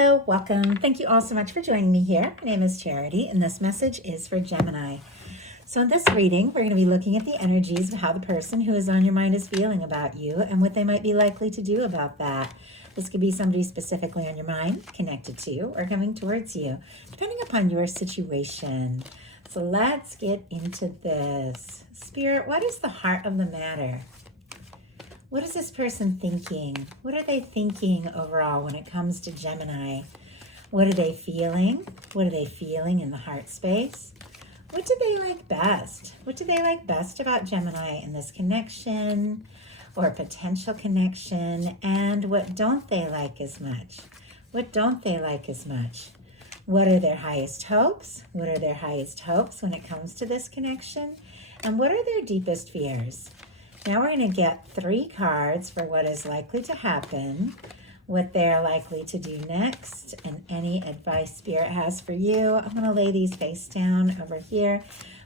Hello, welcome. Thank you all so much for joining me here. My name is Charity, and this message is for Gemini. So in this reading, we're going to be looking at the energies of how the person who is on your mind is feeling about you and what they might be likely to do about that. This could be somebody specifically on your mind, connected to, or coming towards you, depending upon your situation. So let's get into this. Spirit, what is the heart of the matter? What is this person thinking? What are they thinking overall when it comes to Gemini? What are they feeling? What are they feeling in the heart space? What do they like best? What do they like best about Gemini in this connection or potential connection? And what don't they like as much? What don't they like as much? What are their highest hopes? What are their highest hopes when it comes to this connection? And what are their deepest fears? Now we're going to get 3 cards for what is likely to happen, what they're likely to do next, and any advice Spirit has for you. I'm going to lay these face down over here.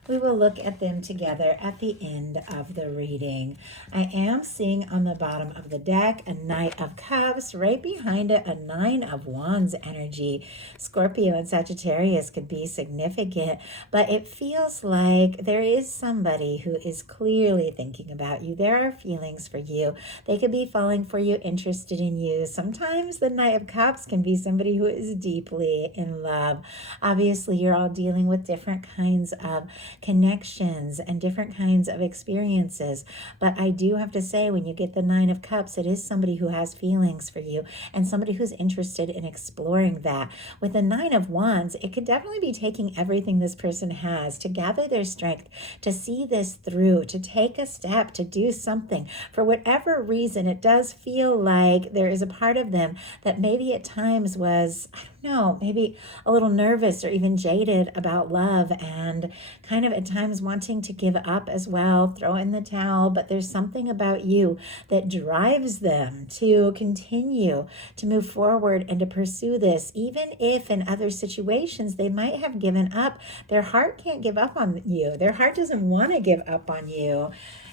We will look at them together at the end of the reading. I am seeing on the bottom of the deck a Knight of Cups, right behind it a 9 of Wands energy. Scorpio and Sagittarius could be significant, but it feels like there is somebody who is clearly thinking about you. There are feelings for you. They could be falling for you, interested in you. Sometimes the Knight of Cups can be somebody who is deeply in love. Obviously, you're all dealing with different kinds of connections and different kinds of experiences. But I do have to say, when you get the 9 of Cups, it is somebody who has feelings for you and somebody who's interested in exploring that. With the 9 of Wands, it could definitely be taking everything this person has to gather their strength, to see this through, to take a step, to do something. For whatever reason, it does feel like there is a part of them that maybe at times was, I don't know, maybe a little nervous or even jaded about love and kind of at times wanting to give up as well, throw in the towel. But there's something about you that drives them to continue to move forward and to pursue this, even if in other situations they might have given up. Their heart can't give up on you. Their heart doesn't want to give up on you,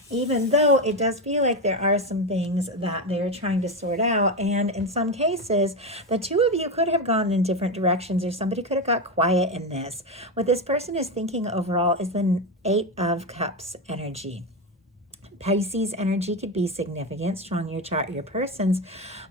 even though it does feel like there are some things that they're trying to sort out. And in some cases, the two of you could have gone in different directions, or somebody could have got quiet in this. What this person is thinking overall is the 8 of Cups energy. Pisces energy could be significant, strong your chart, your person's,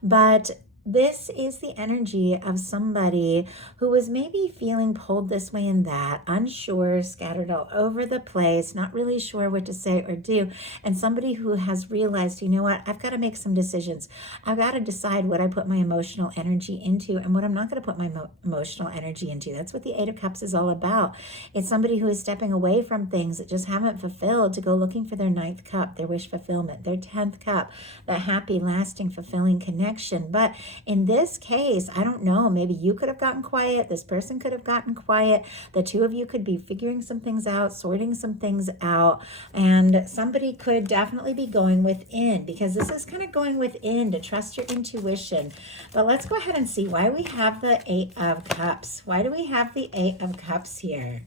but this is the energy of somebody who was maybe feeling pulled this way and that, unsure, scattered all over the place, not really sure what to say or do. And somebody who has realized, you know what, I've got to make some decisions. I've got to decide what I put my emotional energy into and what I'm not going to put my emotional energy into. That's what the 8 of Cups is all about. It's somebody who is stepping away from things that just haven't fulfilled to go looking for their 9th cup, their wish fulfillment, their 10th cup, that happy, lasting, fulfilling connection. But in this case, I don't know, maybe you could have gotten quiet. This person could have gotten quiet. The two of you could be figuring some things out, sorting some things out, and somebody could definitely be going within, because this is kind of going within to trust your intuition. But let's go ahead and see why we have the 8 of Cups. Why do we have the 8 of Cups here?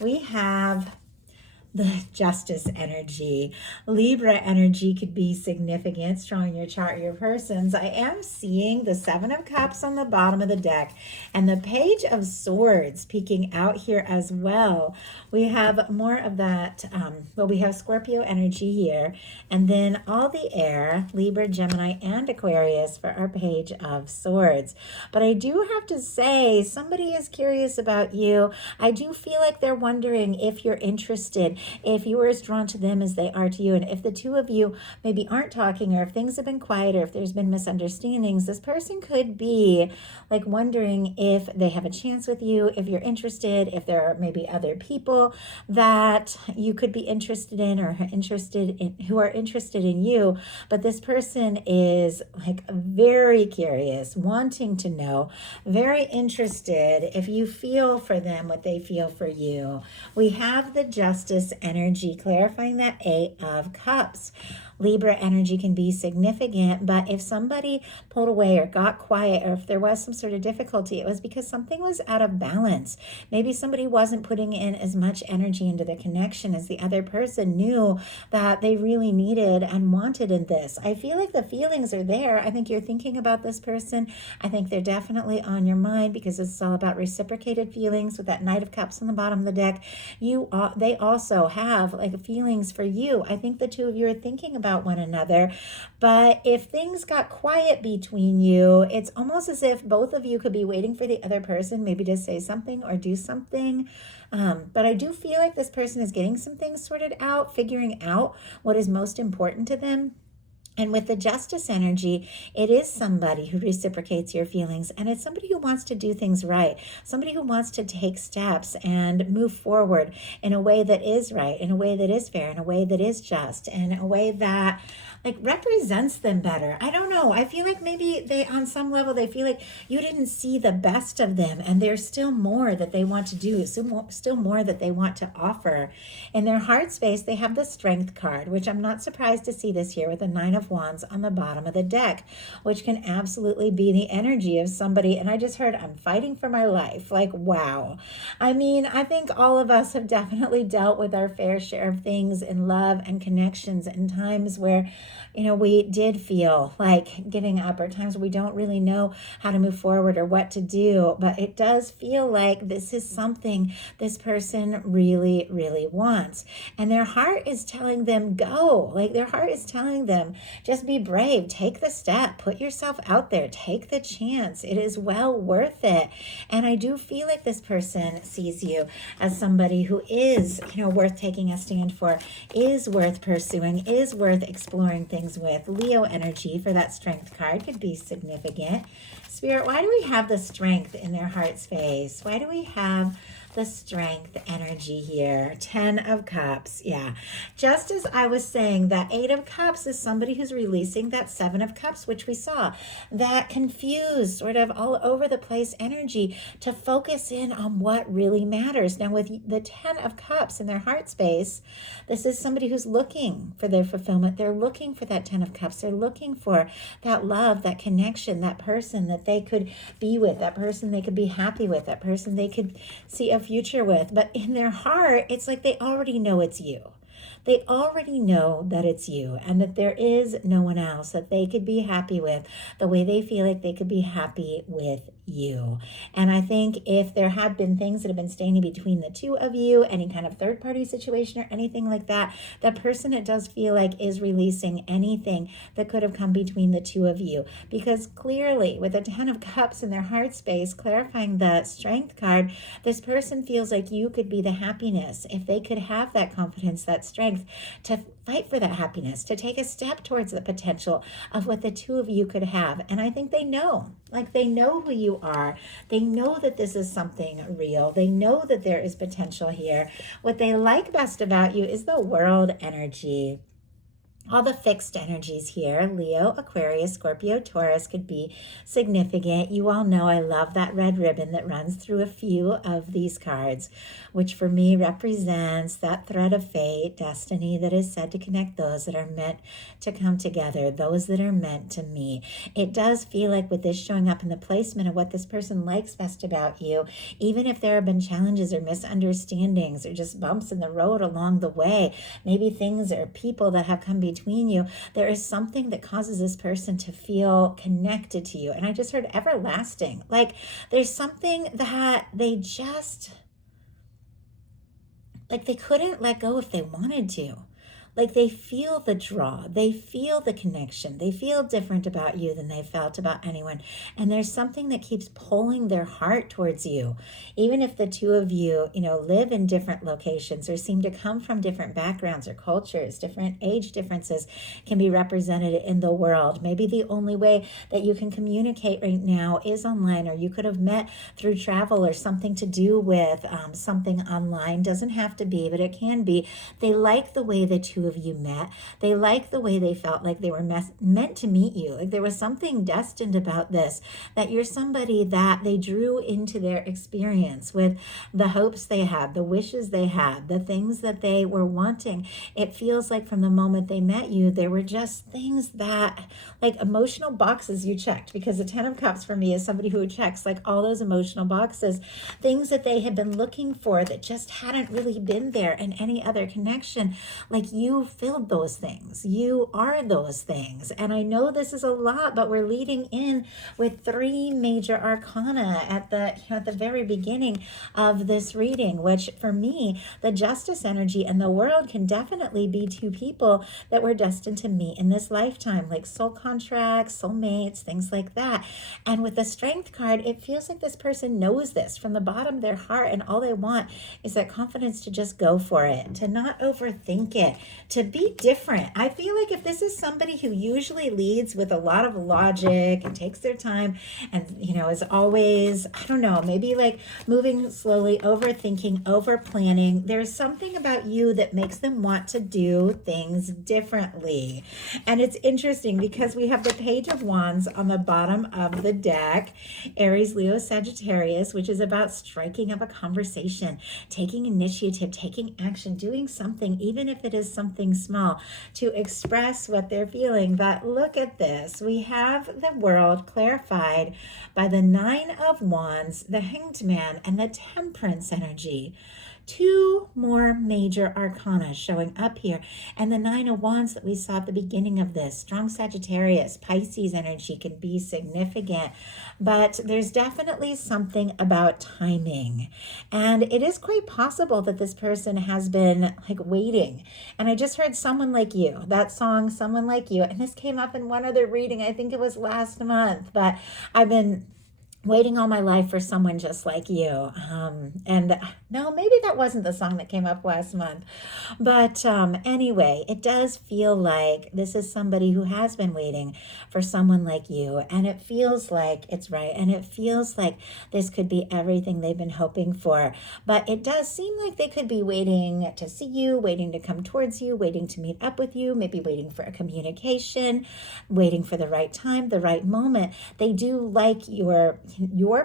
We have the Justice energy. Libra energy could be significant, strong in your chart, your persons. I am seeing the 7 of Cups on the bottom of the deck and the Page of Swords peeking out here as well. We have more of that, we have Scorpio energy here, and then all the air, Libra, Gemini, and Aquarius for our Page of Swords. But I do have to say, somebody is curious about you. I do feel like they're wondering if you're interested, if you are as drawn to them as they are to you. And if the two of you maybe aren't talking, or if things have been quiet, or if there's been misunderstandings, this person could be like wondering if they have a chance with you, if you're interested, if there are maybe other people that you could be interested in, or who are interested in you. But this person is like very curious, wanting to know, very interested if you feel for them what they feel for you. We have the Justice energy clarifying that 8 of Cups. Libra energy can be significant, but if somebody pulled away or got quiet, or if there was some sort of difficulty, it was because something was out of balance. Maybe somebody wasn't putting in as much energy into the connection as the other person knew that they really needed and wanted in this. I feel like the feelings are there. I think you're thinking about this person. I think they're definitely on your mind because it's all about reciprocated feelings with that Knight of Cups on the bottom of the deck. They also have like feelings for you. I think the two of you are thinking about one another, but if things got quiet between you, it's almost as if both of you could be waiting for the other person maybe to say something or do something. But I do feel like this person is getting some things sorted out, figuring out what is most important to them. And with the Justice energy, it is somebody who reciprocates your feelings, and it's somebody who wants to do things right, somebody who wants to take steps and move forward in a way that is right, in a way that is fair, in a way that is just, in a way that like represents them better. I don't know. I feel like maybe they, on some level, they feel like you didn't see the best of them, and there's still more that they want to do, still more that they want to offer. In their heart space, they have the Strength card, which I'm not surprised to see this here with the Nine of Wands on the bottom of the deck, which can absolutely be the energy of somebody. And I just heard, I'm fighting for my life. Like, wow. I mean, I think all of us have definitely dealt with our fair share of things in love and connections and times where, we did feel like giving up, or times we don't really know how to move forward or what to do. But it does feel like this is something this person really, really wants. And their heart is telling them go. Like their heart is telling them, just be brave, take the step, put yourself out there, take the chance. It is well worth it. And I do feel like this person sees you as somebody who is, worth taking a stand for, is worth pursuing, is worth exploring things with. Leo energy for that Strength card could be significant. Spirit, why do we have the Strength in their heart space? Why do we have the Strength energy here? 10 of Cups. Yeah. Just as I was saying, that 8 of Cups is somebody who's releasing that 7 of Cups, which we saw. That confused, sort of all over the place energy to focus in on what really matters. Now, with the 10 of Cups in their heart space, this is somebody who's looking for their fulfillment. They're looking for that 10 of Cups. They're looking for that love, that connection, that person that they could be with, that person they could be happy with, that person they could see a future with. But in their heart, it's like they already know it's you. They already know that it's you and that there is no one else that they could be happy with the way they feel like they could be happy with you. And I think if there have been things that have been standing between the two of you, any kind of third party situation or anything like that, that person, it does feel like, is releasing anything that could have come between the two of you. Because clearly with the 10 of Cups in their heart space, clarifying the Strength card, this person feels like you could be the happiness. If they could have that confidence, that strength to fight for that happiness, to take a step towards the potential of what the two of you could have. And I think they know, like they know who you are. They know that this is something real. They know that there is potential here. What they like best about you is the World energy. All the fixed energies here, Leo, Aquarius, Scorpio, Taurus, could be significant. You all know I love that red ribbon that runs through a few of these cards, which for me represents that thread of fate, destiny that is said to connect those that are meant to come together, those that are meant to meet. It does feel like with this showing up in the placement of what this person likes best about you, even if there have been challenges or misunderstandings or just bumps in the road along the way, maybe things or people that have come between you, there is something that causes this person to feel connected to you. And I just heard everlasting. Like there's something that they just, like they couldn't let go if they wanted to. Like they feel the draw, they feel the connection, they feel different about you than they felt about anyone. And there's something that keeps pulling their heart towards you. Even if the two of you, live in different locations or seem to come from different backgrounds or cultures, different age differences can be represented in the world. Maybe the only way that you can communicate right now is online, or you could have met through travel or something to do with something online. Doesn't have to be, but it can be. They like the way the two two of you met. They like the way they felt like they were meant to meet you. Like there was something destined about this, that you're somebody that they drew into their experience with the hopes they had, the wishes they had, the things that they were wanting. It feels like from the moment they met you, there were just things that, like emotional boxes you checked, because the 10 of Cups for me is somebody who checks like all those emotional boxes, things that they had been looking for that just hadn't really been there in any other connection. Like you filled those things. You are those things. And I know this is a lot, but we're leading in with 3 major arcana at the very beginning of this reading, which for me, the Justice energy and the World can definitely be 2 people that we're destined to meet in this lifetime, like soul contracts, soulmates, things like that. And with the Strength card, it feels like this person knows this from the bottom of their heart, and all they want is that confidence to just go for it, to not overthink it, to be different. I feel like if this is somebody who usually leads with a lot of logic and takes their time and, is always, I don't know, maybe like moving slowly, overthinking, over planning, there's something about you that makes them want to do things differently. And it's interesting because we have the Page of Wands on the bottom of the deck, Aries, Leo, Sagittarius, which is about striking up a conversation, taking initiative, taking action, doing something, even if it is something small, to express what they're feeling. But look at this. We have the World clarified by the 9 of Wands, the Hanged Man, and the Temperance energy. 2 more major arcana showing up here. And the 9 of Wands that we saw at the beginning of this, strong Sagittarius, Pisces energy can be significant, but there's definitely something about timing. And it is quite possible that this person has been like waiting. And I just heard Someone Like You, that song, Someone Like You. And this came up in one other reading, I think it was last month, but I've been waiting all my life for someone just like you. And no, maybe that wasn't the song that came up last month. But anyway, it does feel like this is somebody who has been waiting for someone like you. And it feels like it's right. And it feels like this could be everything they've been hoping for. But it does seem like they could be waiting to see you, waiting to come towards you, waiting to meet up with you, maybe waiting for a communication, waiting for the right time, the right moment. They do like your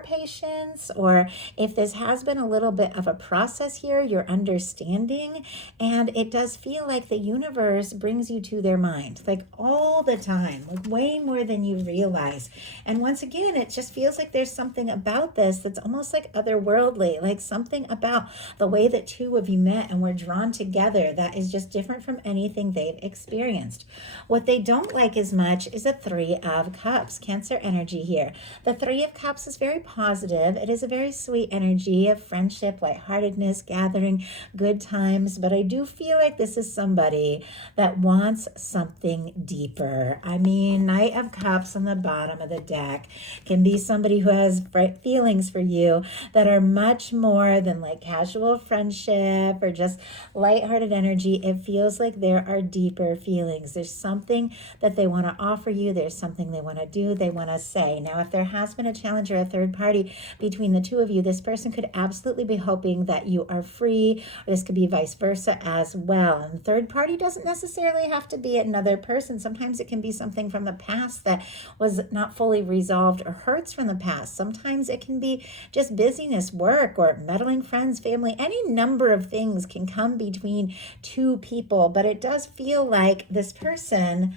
patience, or if this has been a little bit of a process here, your understanding. And it does feel like the universe brings you to their mind, like all the time, like way more than you realize. And once again, it just feels like there's something about this that's almost like otherworldly, like something about the way that 2 of you met and were drawn together that is just different from anything they've experienced. What they don't like as much is a 3 of Cups, Cancer energy here. The 3 of Cups is very positive. It is a very sweet energy of friendship, lightheartedness, gathering, good times. But I do feel like this is somebody that wants something deeper. I mean, Knight of Cups on the bottom of the deck can be somebody who has feelings for you that are much more than like casual friendship or just lighthearted energy. It feels like there are deeper feelings. There's something that they want to offer you. There's something they want to do. They want to say. Now, if there has been a challenge or a third party between the 2 of you, this person could absolutely be hoping that you are free, or this could be vice versa as well. And third party doesn't necessarily have to be another person. Sometimes it can be something from the past that was not fully resolved or hurts from the past. Sometimes it can be just busyness, work, or meddling friends, family. Any number of things can come between 2 people, but it does feel like this person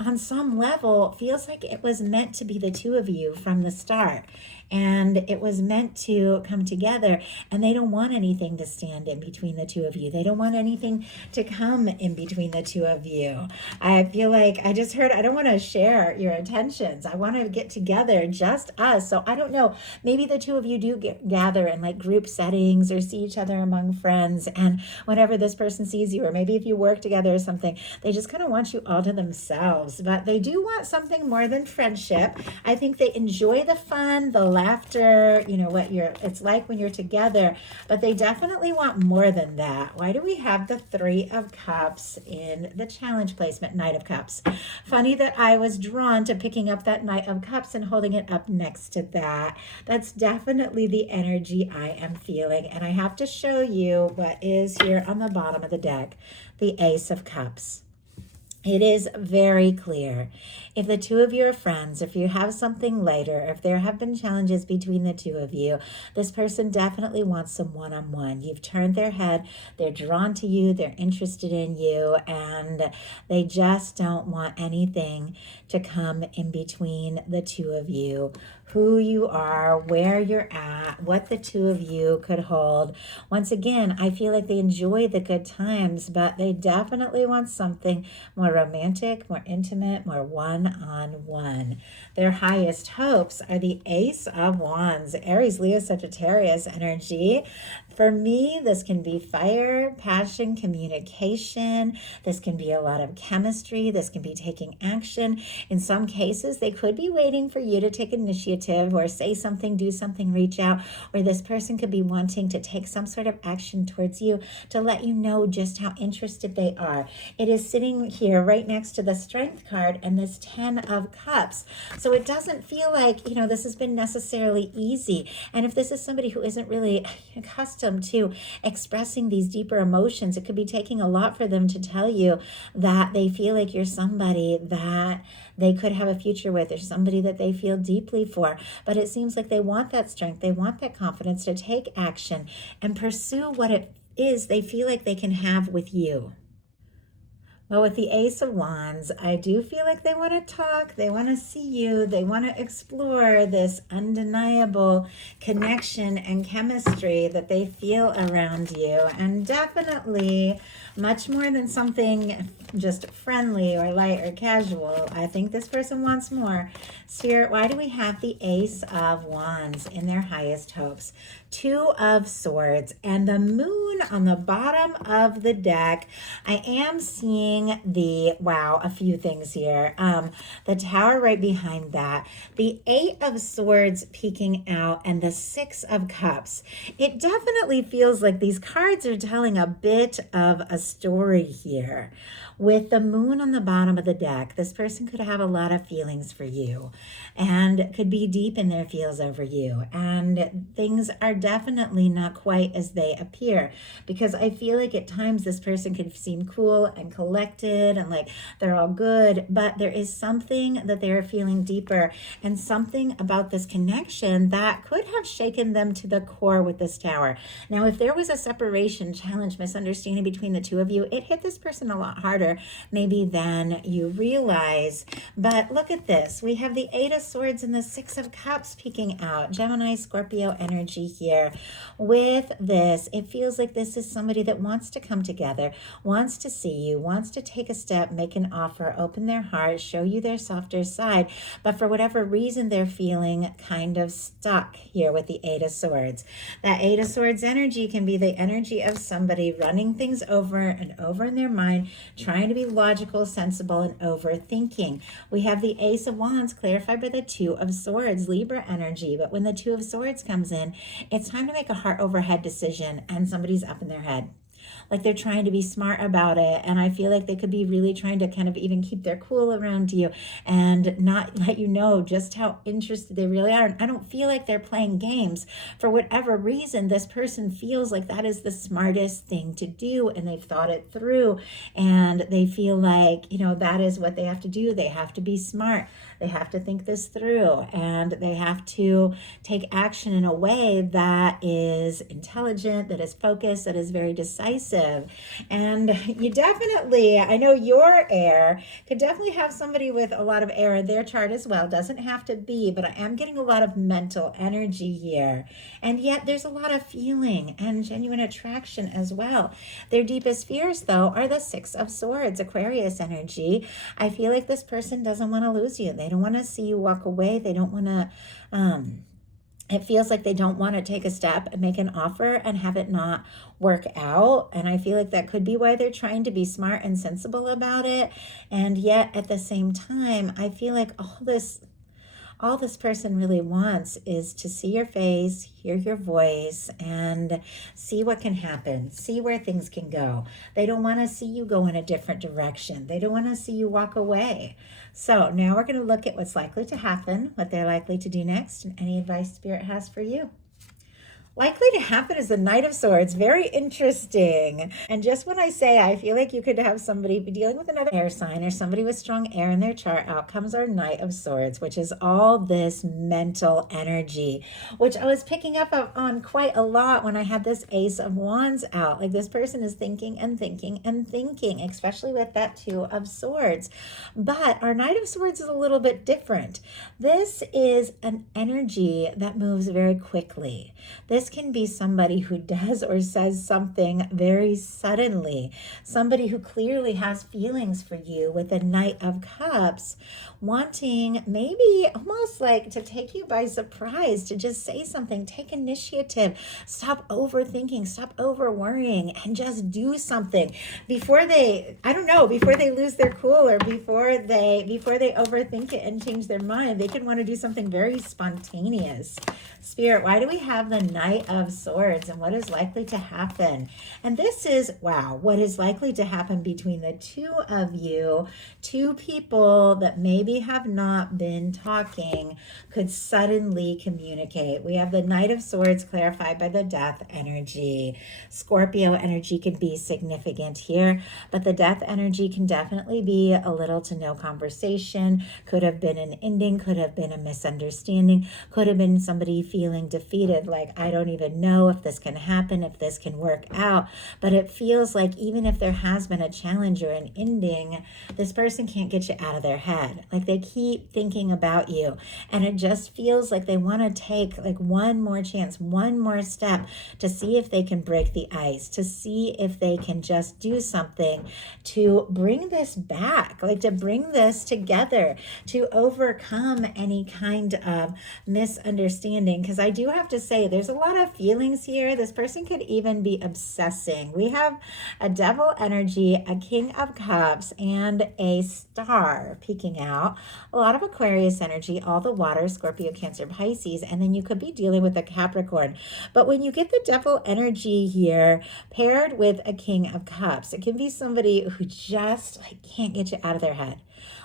on some level feels like it was meant to be the 2 of you from the start. And it was meant to come together, and they don't want anything to stand in between the 2 of you. They don't want anything to come in between the 2 of you. I feel like I just heard, I don't want to share your intentions. I want to get together, just us. So I don't know, maybe the 2 of you do gather in like group settings or see each other among friends. And whenever this person sees you, or maybe if you work together or something, they just kind of want you all to themselves. But they do want something more than friendship. I think they enjoy the fun, the laughter, you know, it's like when you're together, but they definitely want more than that. Why do we have the Three of Cups in the challenge placement, Knight of Cups? Funny that I was drawn to picking up that Knight of Cups and holding it up next to that. That's definitely the energy I am feeling. And I have to show you what is here on the bottom of the deck, the Ace of Cups. It is very clear. If the two of you are friends, if you have something later, if there have been challenges between the two of you, this person definitely wants some one-on-one. You've turned their head, they're drawn to you, they're interested in you, and they just don't want anything to come in between the two of you. Who you are, where you're at, what the two of you could hold. Once again, I feel like they enjoy the good times, but they definitely want something more romantic, more intimate, more one-on-one. Their highest hopes are the Ace of Wands, Aries, Leo, Sagittarius energy. For me, this can be fire, passion, communication. This can be a lot of chemistry. This can be taking action. In some cases, they could be waiting for you to take initiative or say something, do something, reach out, or this person could be wanting to take some sort of action towards you to let you know just how interested they are. It is sitting here right next to the Strength card and this 10 of Cups. So it doesn't feel like, you know, this has been necessarily easy. And if this is somebody who isn't really accustomed to expressing these deeper emotions, it could be taking a lot for them to tell you that they feel like you're somebody that they could have a future with, or somebody that they feel deeply for. But it seems like they want that strength, they want that confidence to take action and pursue what it is they feel like they can have with you. Well, with the Ace of Wands, I do feel like they want to talk, they want to see you, they want to explore this undeniable connection and chemistry that they feel around you. And definitely much more than something just friendly or light or casual. I think this person wants more. Spirit, why do we have the Ace of Wands in their highest hopes? Two of Swords and the Moon on the bottom of the deck. I am seeing a few things here. The Tower right behind that, the Eight of Swords peeking out, and the Six of Cups. It definitely feels like these cards are telling a bit of a story here. With the Moon on the bottom of the deck, this person could have a lot of feelings for you and could be deep in their feels over you. And things are definitely not quite as they appear, because I feel like at times this person could seem cool and collected and like they're all good, but there is something that they're feeling deeper and something about this connection that could have shaken them to the core with this Tower. Now, if there was a separation, challenge, misunderstanding between the two of you, it hit this person a lot harder maybe than you realize. But look at this. We have the Eight of Swords and the Six of Cups peeking out. Gemini, Scorpio energy here. With this, it feels like this is somebody that wants to come together, wants to see you, wants to take a step, make an offer, open their heart, show you their softer side. But for whatever reason, they're feeling kind of stuck here with the Eight of Swords. That Eight of Swords energy can be the energy of somebody running things over and over in their mind, trying to be logical, sensible, and overthinking. We have the Ace of Wands clarified by the Two of Swords, Libra energy. But when the Two of Swords comes in, it's time to make a heart over head decision, and somebody's up in their head. Like they're trying to be smart about it. And I feel like they could be really trying to kind of even keep their cool around you and not let you know just how interested they really are. And I don't feel like they're playing games. For whatever reason, this person feels like that is the smartest thing to do, and they've thought it through, and they feel like, you know, that is what they have to do. They have to be smart. They have to think this through, and they have to take action in a way that is intelligent, that is focused, that is very decisive. And you definitely, I know your air could definitely have somebody with a lot of air in their chart as well. Doesn't have to be, but I am getting a lot of mental energy here. And yet there's a lot of feeling and genuine attraction as well. Their deepest fears, though, are the Six of Swords, Aquarius energy. I feel like this person doesn't want to lose you. They don't want to see you walk away. They don't want to, it feels like they don't want to take a step and make an offer and have it not work out. And I feel like that could be why they're trying to be smart and sensible about it. And yet at the same time, I feel like all this person really wants is to see your face, hear your voice, and see what can happen, see where things can go. They don't want to see you go in a different direction. They don't want to see you walk away. So now we're going to look at what's likely to happen, what they're likely to do next, and any advice Spirit has for you. Likely to happen is the Knight of Swords. Very interesting. And just when I say I feel like you could have somebody be dealing with another air sign or somebody with strong air in their chart, out comes our Knight of Swords, which is all this mental energy, which I was picking up on quite a lot when I had this Ace of Wands out. Like this person is thinking and thinking and thinking, especially with that Two of Swords. But our Knight of Swords is a little bit different. This is an energy that moves very quickly. This can be somebody who does or says something very suddenly, somebody who clearly has feelings for you with the Knight of Cups, wanting maybe almost like to take you by surprise, to just say something, take initiative, stop overthinking, stop over worrying, and just do something before they, before they lose their cool or before they overthink it and change their mind. They could want to do something very spontaneous. Spirit, why do we have the Knight of Swords and what is likely to happen? And this is, wow, what is likely to happen between the two of you, two people that maybe have not been talking could suddenly communicate. We have the Knight of Swords clarified by the Death energy. Scorpio energy can be significant here, but the Death energy can definitely be a little to no conversation, could have been an ending, could have been a misunderstanding, could have been somebody feeling defeated, like I don't even know if this can happen, if this can work out. But it feels like even if there has been a challenge or an ending, this person can't get you out of their head. Like they keep thinking about you, and it just feels like they want to take like one more chance, one more step to see if they can break the ice, to see if they can just do something to bring this back, like to bring this together, to overcome any kind of misunderstanding. Because I do have to say, there's a lot of feelings here. This person could even be obsessing. We have a Devil energy, a King of Cups, and a Star peeking out. A lot of Aquarius energy, all the water, Scorpio, Cancer, Pisces, and then you could be dealing with a Capricorn. But when you get the Devil energy here paired with a King of Cups, it can be somebody who just like can't get you out of their head.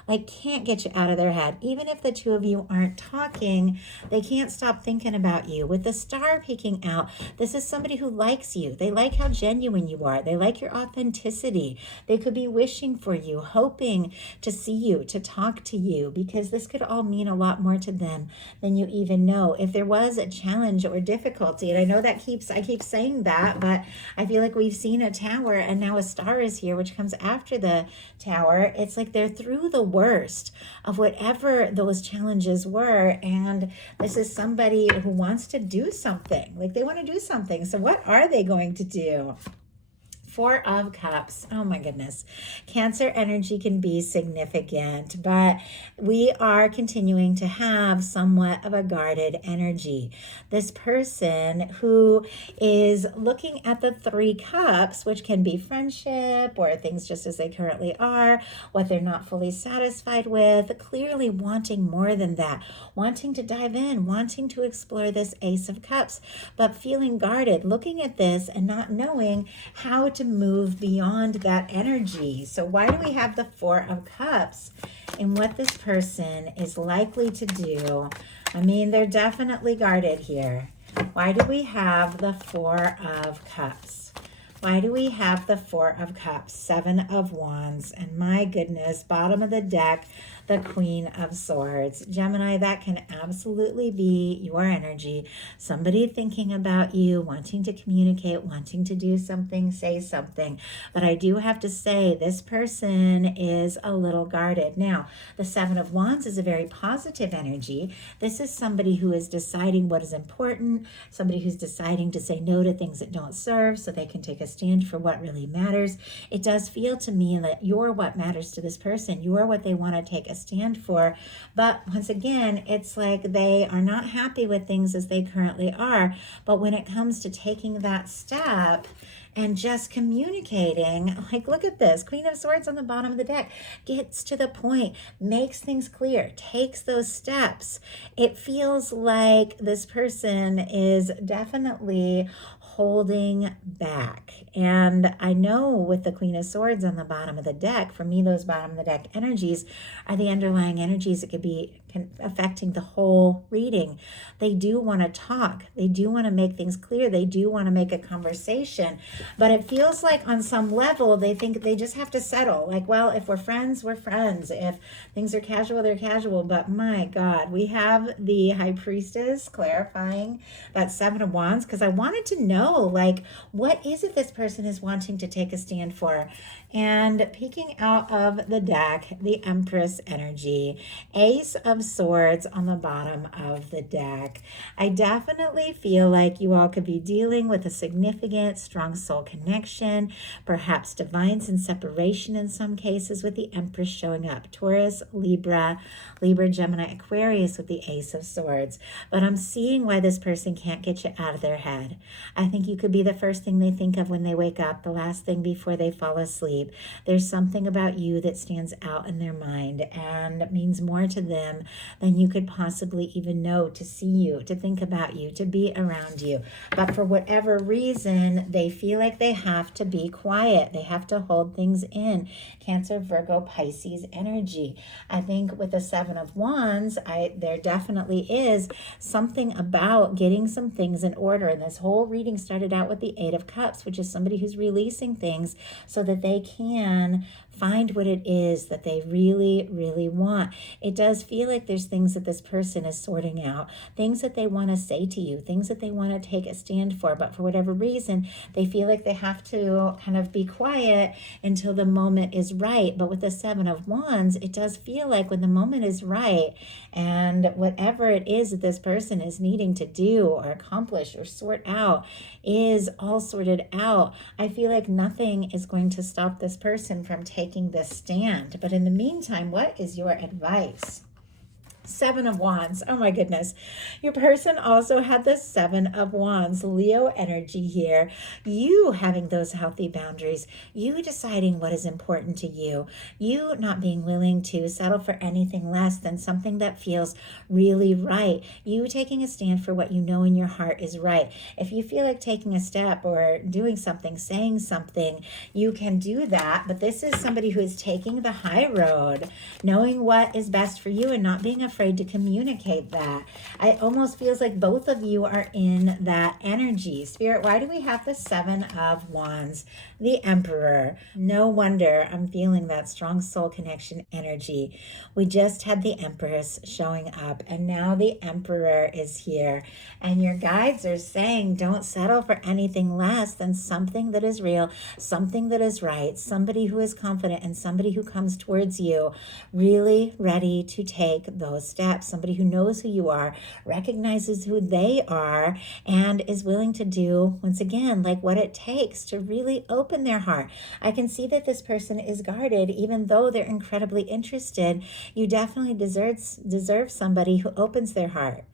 Like can't get you out of their head. Even if the two of you aren't talking, they can't stop thinking about you. With the Star peeking out, this is somebody who likes you. They like how genuine you are. They like your authenticity. They could be wishing for you, hoping to see you, to talk to you, because this could all mean a lot more to them than you even know. If there was a challenge or difficulty, and I know that I keep saying that, but I feel like we've seen a Tower and now a Star is here, which comes after the Tower. It's like they're through the worst of whatever those challenges were, and this is somebody who wants to do something. Like they want to do something. So what are they going to do? Four of Cups. Oh my goodness. Cancer energy can be significant, but we are continuing to have somewhat of a guarded energy. This person who is looking at the Three Cups, which can be friendship or things just as they currently are, what they're not fully satisfied with, clearly wanting more than that, wanting to dive in, wanting to explore this Ace of Cups, but feeling guarded, looking at this and not knowing how to move beyond that energy. So why do we have the Four of Cups and what this person is likely to do? I mean, they're definitely guarded here. Why do we have the Four of Cups? Why do we have the Four of Cups, Seven of Wands, and my goodness, bottom of the deck, the Queen of Swords? Gemini, that can absolutely be your energy. Somebody thinking about you, wanting to communicate, wanting to do something, say something. But I do have to say, this person is a little guarded. Now, the Seven of Wands is a very positive energy. This is somebody who is deciding what is important, somebody who's deciding to say no to things that don't serve so they can take a stand for what really matters. It does feel to me that you're what matters to this person. You're what they want to take a stand for. But once again, it's like they are not happy with things as they currently are. But when it comes to taking that step and just communicating, like, look at this, Queen of Swords on the bottom of the deck, gets to the point, makes things clear, takes those steps. It feels like this person is definitely holding back. And I know with the Queen of Swords on the bottom of the deck, for me, those bottom of the deck energies are the underlying energies that could be affecting the whole reading. They do want to talk. They do want to make things clear. They do want to make a conversation. But it feels like on some level, they think they just have to settle. Like, well, if we're friends, we're friends. If things are casual, they're casual. But my God, we have the High Priestess clarifying that Seven of Wands, because I wanted to know, like, what is it this person is wanting to take a stand for? And peeking out of the deck, the Empress energy, Ace of Swords on the bottom of the deck. I definitely feel like you all could be dealing with a significant, strong soul connection, perhaps divine and separation in some cases, with the Empress showing up. Taurus, Libra, Gemini, Aquarius with the Ace of Swords. But I'm seeing why this person can't get you out of their head. I think you could be the first thing they think of when they wake up, the last thing before they fall asleep. There's something about you that stands out in their mind and means more to them than you could possibly even know, to see you, to think about you, to be around you. But for whatever reason, they feel like they have to be quiet. They have to hold things in. Cancer, Virgo, Pisces energy. I think with the Seven of Wands, there definitely is something about getting some things in order. And this whole reading started out with the Eight of Cups, which is somebody who's releasing things so that they can find what it is that they really, really want. It does feel like there's things that this person is sorting out, things that they want to say to you, things that they want to take a stand for, but for whatever reason, they feel like they have to kind of be quiet until the moment is right. But with the Seven of Wands, it does feel like when the moment is right and whatever it is that this person is needing to do or accomplish or sort out is all sorted out, I feel like nothing is going to stop this person from taking this stand. But in the meantime, what is your advice? Seven of Wands. Oh my goodness. Your person also had the Seven of Wands, Leo energy here. You having those healthy boundaries, you deciding what is important to you, you not being willing to settle for anything less than something that feels really right, you taking a stand for what you know in your heart is right. If you feel like taking a step or doing something, saying something, you can do that. But this is somebody who is taking the high road, knowing what is best for you and not being afraid to communicate that. It almost feels like both of you are in that energy. Spirit, why do we have the Seven of Wands, the Emperor? No wonder I'm feeling that strong soul connection energy. We just had the Empress showing up, and now the Emperor is here. And your guides are saying, don't settle for anything less than something that is real, something that is right, somebody who is confident, and somebody who comes towards you really ready to take those steps, somebody who knows who you are, recognizes who they are, and is willing to do, once again, like what it takes to really open their heart. I can see that this person is guarded, even though they're incredibly interested. You definitely deserve somebody who opens their heart,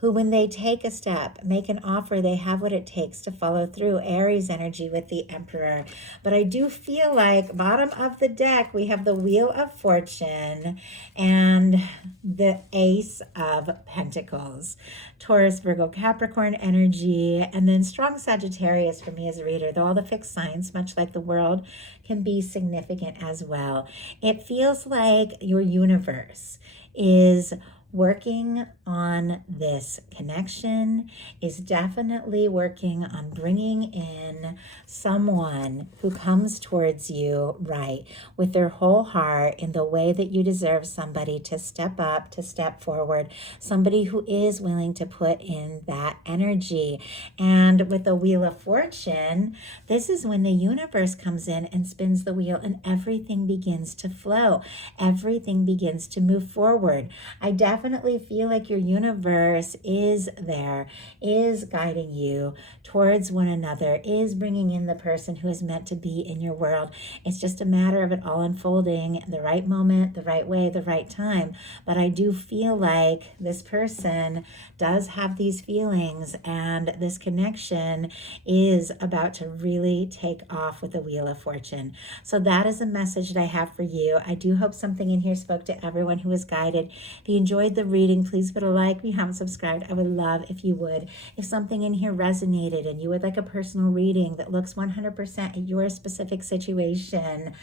who when they take a step, make an offer, they have what it takes to follow through. Aries energy with the Emperor. But I do feel like bottom of the deck, we have the Wheel of Fortune and the Ace of Pentacles. Taurus, Virgo, Capricorn energy, and then strong Sagittarius for me as a reader, though all the fixed signs, much like the world, can be significant as well. It feels like your universe is working on this connection, is definitely working on bringing in someone who comes towards you right with their whole heart in the way that you deserve somebody to step up, to step forward, somebody who is willing to put in that energy. And with the Wheel of Fortune, this is when the universe comes in and spins the wheel and everything begins to flow. Everything begins to move forward. I definitely feel like your your universe is there, is guiding you towards one another, is bringing in the person who is meant to be in your world. It's just a matter of it all unfolding the right moment, the right way, the right time. But I do feel like this person does have these feelings, and this connection is about to really take off with the Wheel of Fortune. So that is a message that I have for you. I do hope something in here spoke to everyone who was guided. If you enjoyed the reading, please put a like. If you haven't subscribed, I would love if you would. If something in here resonated and you would like a personal reading that looks 100% at your specific situation,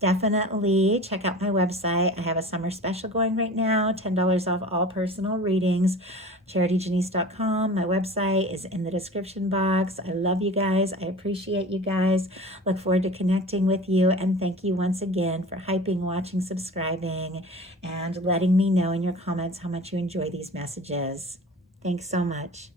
definitely check out my website. I have a summer special going right now, $10 off all personal readings. CharityJanice.com. My website is in the description box. I love you guys. I appreciate you guys. Look forward to connecting with you. And thank you once again for hyping, watching, subscribing, and letting me know in your comments how much you enjoy these messages. Thanks so much.